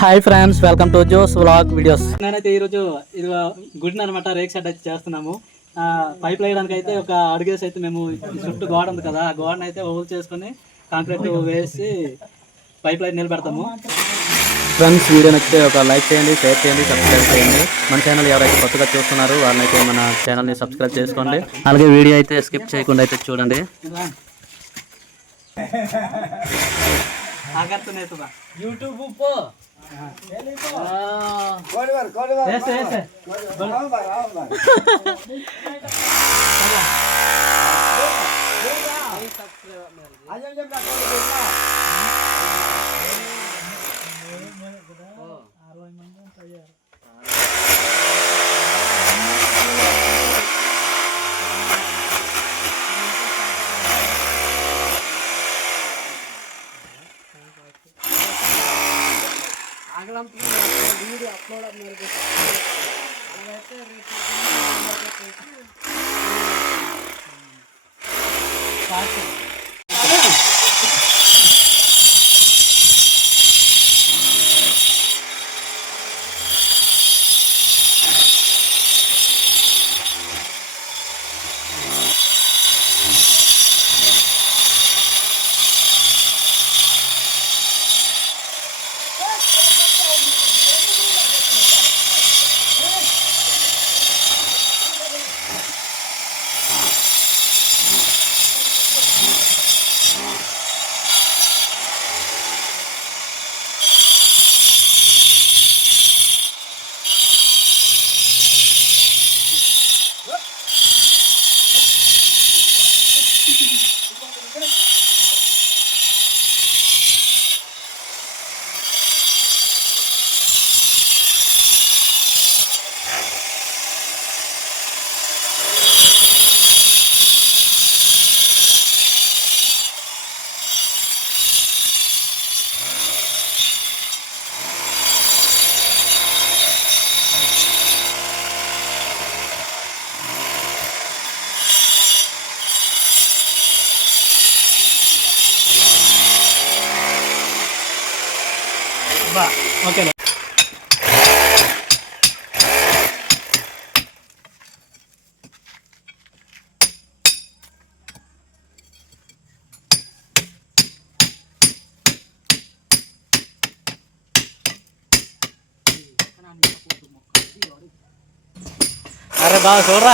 Hi friends welcome to Jo's vlog videos నేనైతే ఈరోజు ఇది గుడిని అనమాట రేక్ షెడ్ అయితే చేస్తున్నాము. పైప్ వేయడానికి అయితే ఒక అడుగేసి అయితే మేము చుట్టూ గోడ ఉంది కదా ఆ గోడను అయితే హోల్ చేసుకొని కాంక్రీట్ వేసి పైప్ లైన్ నిలబెడతాము. ఫ్రెండ్స్ వీడియో నచ్చితే ఒక లైక్ చేయండి షేర్ చేయండి సబ్స్క్రైబ్ చేయండి. మన ఛానల్ ఎవరైతే కొత్తగా చూస్తున్నారో వాళ్ళైతే మన ఛానల్ని సబ్స్క్రైబ్ చేసుకోండి. అలాగే వీడియో అయితే స్కిప్ చేయకుండా అయితే చూడండి. आगर तो नहीं सुबह YouTube ऊपर कोड बार कोड बार ऐसे ऐसे आओ बार आओ बार आज जब ना कोड बार అగలంపు వీడియో అప్లోడ్ వేస్తే బా ఓకే అరే బాగా చూడరా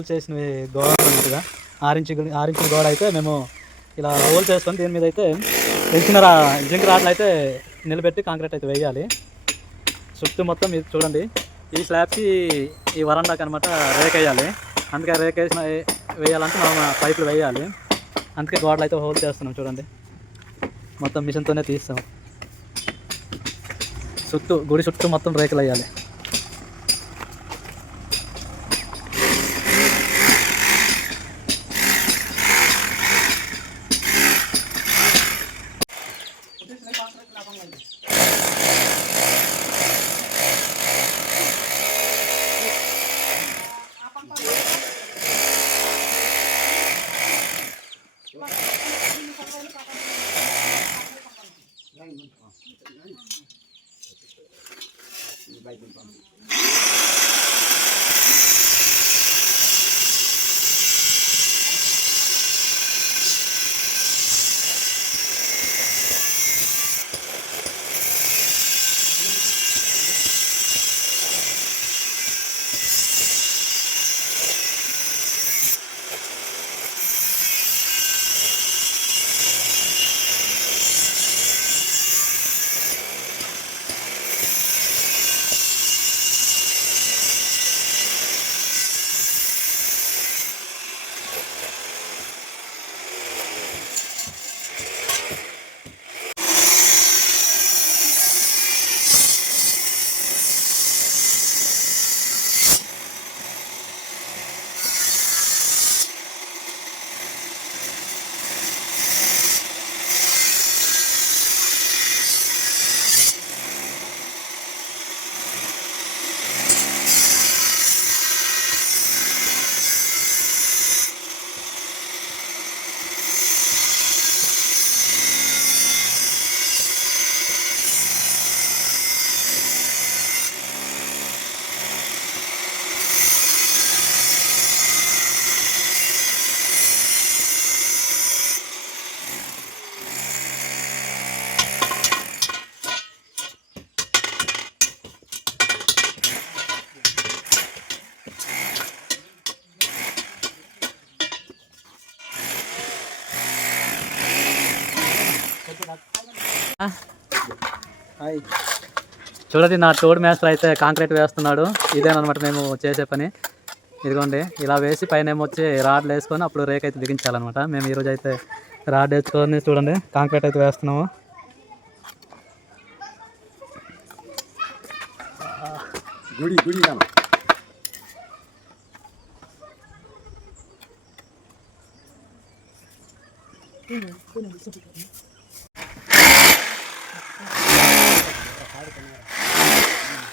హోల్ చేసిన గోడ అన్నట్టుగా ఆరించి ఆరించిన గోడ అయితే మేము ఇలా హోల్ చేసుకొని దీని మీద అయితే పెంచిన రా జింక్ రాట్లు అయితే నిలబెట్టి కాంక్రీట్ అయితే వేయాలి. చుట్టూ మొత్తం మీరు చూడండి. ఈ స్లాబ్కి ఈ వరండాకి అనమాట రేక్ వేయాలి. అందుకే రేక్ వేసిన వేయాలంటే మనం పైపులు వేయాలి. అందుకే గోడలు అయితే హోల్ చేస్తున్నాం చూడండి. మొత్తం మిషన్తోనే తీస్తాం. చుట్టూ గుడి చుట్టూ మొత్తం రేకులు వేయాలి. చూడండి నా తోడు మేస్టర్ అయితే కాంక్రీట్ వేస్తున్నాడు. ఇదేనమాట మేము చేసే పని. ఇదిగోండి ఇలా వేసి పైన వచ్చి రాడ్లు వేసుకొని అప్పుడు రేక్ అయితే బిగించాలన్నమాట మేము ఈరోజు అయితే రాడ్ వేసుకొని చూడండి కాంక్రీట్ అయితే వేస్తున్నాము. గుడి గుడి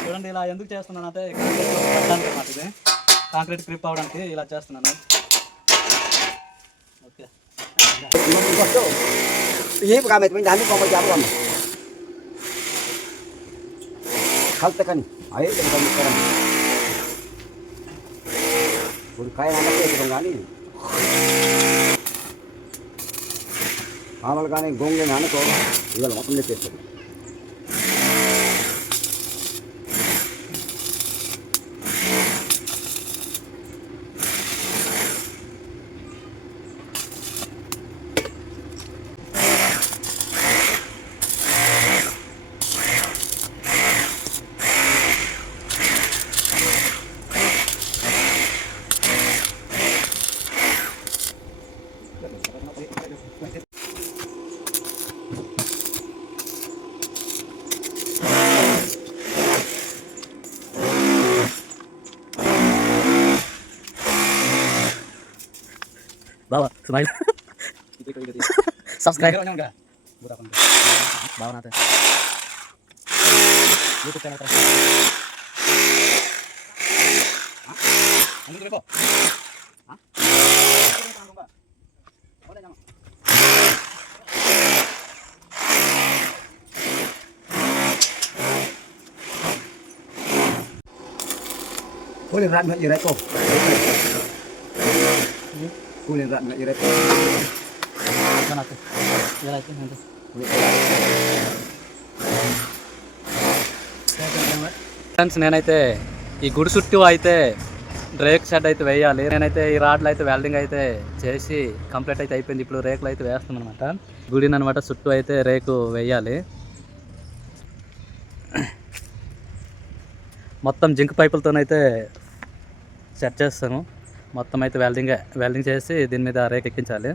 చూడండి ఇలా ఎందుకు చేస్తున్నాను అంటే పట్టడానికి అన్నమాట ఇది కాంక్రీట్ క్రిప్ అవడానికి ఇలా చేస్తున్నాను ఓకే ये काम है तुम्हें जाने को मैं जाऊंगा मैं कल तक नहीं आए जब कम करम पूरी काय ना के करूंगा नहीं ఆమెలు కానీ గోంగే అనుకో ఇవాళ మొత్తం తెచ్చేస్తుంది Smile. Subscribe. Buta pang. Bawa natin. YouTube channel tara. Ano tuloy po? Ha? Ano Wala lang. Boleh berat berat jurai kau. Irai ko. Friends నేనైతే ఈ గుడి చుట్టూ అయితే రేక్ షెడ్ అయితే వేయాలి. నేనైతే ఈ రాడ్లు అయితే వెల్డింగ్ అయితే చేసి కంప్లీట్ అయితే అయిపోయింది. ఇప్పుడు రేకులు అయితే వేస్తాం అనమాట గుడిని అనమాట చుట్టూ అయితే రేకు వేయాలి. మొత్తం జింక్ పైపులతోనైతే సెట్ చేస్తాను. మొత్తం అయితే వెల్డింగ్ వెల్డింగ్ చేసి దీని మీద రేక్ ఎక్కించాలి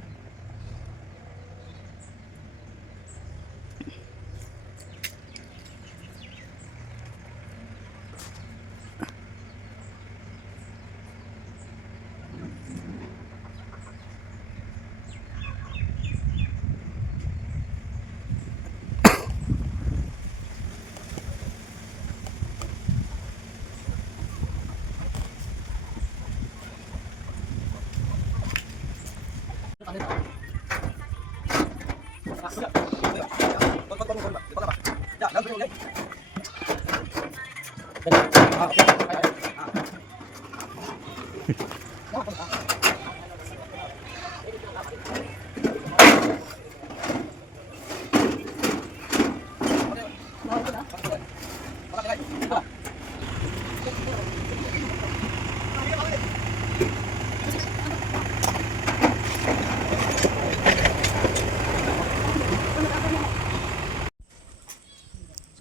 啊！四个，没有，快快快快点，快点吧！呀，两分钟内。啊！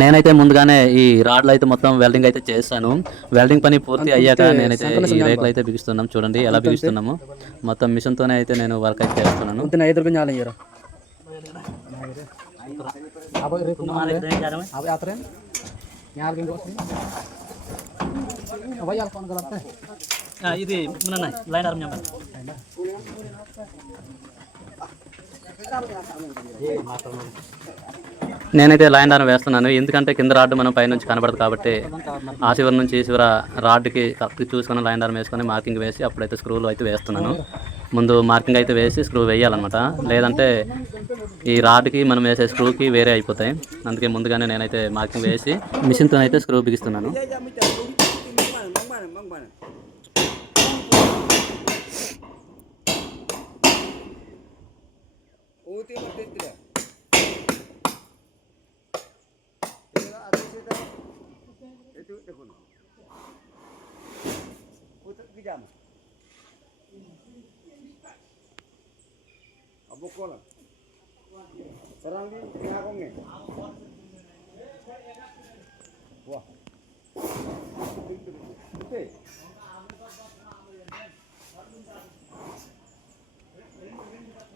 నేనైతే ముందుగానే ఈ రాడ్లు అయితే మొత్తం వెల్డింగ్ అయితే చేశాను. వెల్డింగ్ పని పూర్తి అయ్యాక నేనైతే ఈ రేకులు అయితే బిగిస్తున్నాం. చూడండి ఎలా బిగిస్తున్నాము. మొత్తం మిషన్ తోనే అయితే నేను వర్క్ అయితే చేస్తున్నాను. ఐదు ఇది లైన్ ఆర్మ్ నెంబర్. నేనైతే లైన్ ఆర్మ్ వేస్తున్నాను. ఎందుకంటే కింద రాడ్ మనం పైనుంచి కనబడదు కాబట్టి ఆ చివరి నుంచి ఈ చివర రాడ్కి కరెక్ట్ చూసుకొని లైన్ ఆర్మ్ వేసుకొని మార్కింగ్ వేసి అప్పుడైతే స్క్రూలు అయితే వేస్తున్నాను. ముందు మార్కింగ్ అయితే వేసి స్క్రూ వేయాలన్నమాట. లేదంటే ఈ రాడ్కి మనం వేసే స్క్రూకి వేరే అయిపోతాయి. అందుకే ముందుగానే నేనైతే మార్కింగ్ వేసి మిషన్తో అయితే స్క్రూ బిగిస్తున్నాను. Abu kola. Serang di tengah. Wah.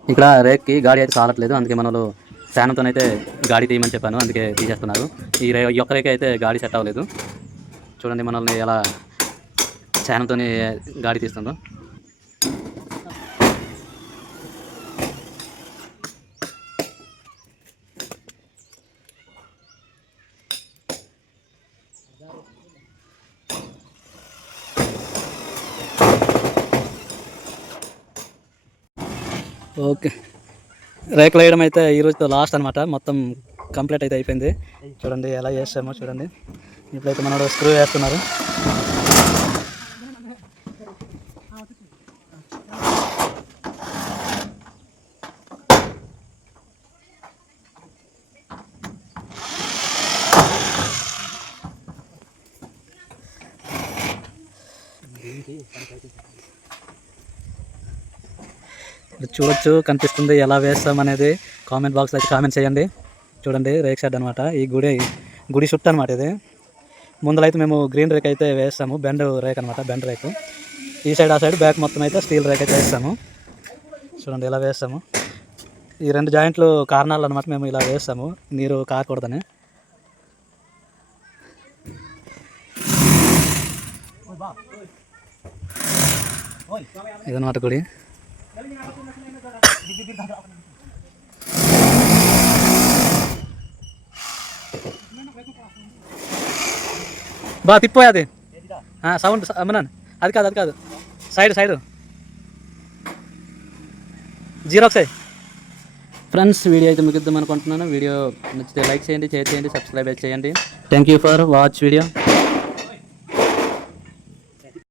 ఇక్కడ రేక్కి గాడి అయితే కాలట్లేదు అందుకే మనలో ఫ్యాన్తో అయితే గాడి తీయమని చెప్పాను అందుకే తీసేస్తున్నారు ఈ రే ఈ ఒక్క రేక్ అయితే గాడి సెట్ అవ్వలేదు చూడండి మనల్ని ఎలా ఫ్యాన్తో గాడి తీస్తుందో రేకులు వేయడం అయితే ఈ లాస్ట్ అనమాట మొత్తం కంప్లీట్ అయితే అయిపోయింది. చూడండి ఎలా చేస్తామో చూడండి. ఇప్పుడైతే మనోడు స్క్రూ వేస్తున్నారు. చూడొచ్చు కనిపిస్తుంది ఎలా వేస్తాం అనేది కామెంట్ బాక్స్లో అయితే కామెంట్ చేయండి. చూడండి రేక్ షెడ్ అనమాట ఈ గుడి గుడి షుట్ అనమాట ఇది. ముందర అయితే మేము గ్రీన్ రేక్ అయితే వేస్తాము బెండ్ రేక్ అనమాట బెండ్ రేక్ ఈ సైడ్ ఆ సైడ్ బ్యాక్ మొత్తం అయితే స్టీల్ రేక్ అయితే వేస్తాము. చూడండి ఇలా వేస్తాము. ఈ రెండు జాయింట్లు కారణాలు అనమాట మేము ఇలా వేస్తాము. నీరు కాకూడదని. ఇదన్నమాట గుడి. బా తిప్పోయా అది. సౌండ్ అమ్మనాను అది కాదు అది కాదు. Side side. జీరోక్స్ అయ్యి ఫ్రెండ్స్ వీడియో అయితే ముగిద్దాం అనుకుంటున్నాను. వీడియో నచ్చితే లైక్ చేయండి షేర్ చేయండి సబ్స్క్రైబ్ చేయండి. Thank you for watch video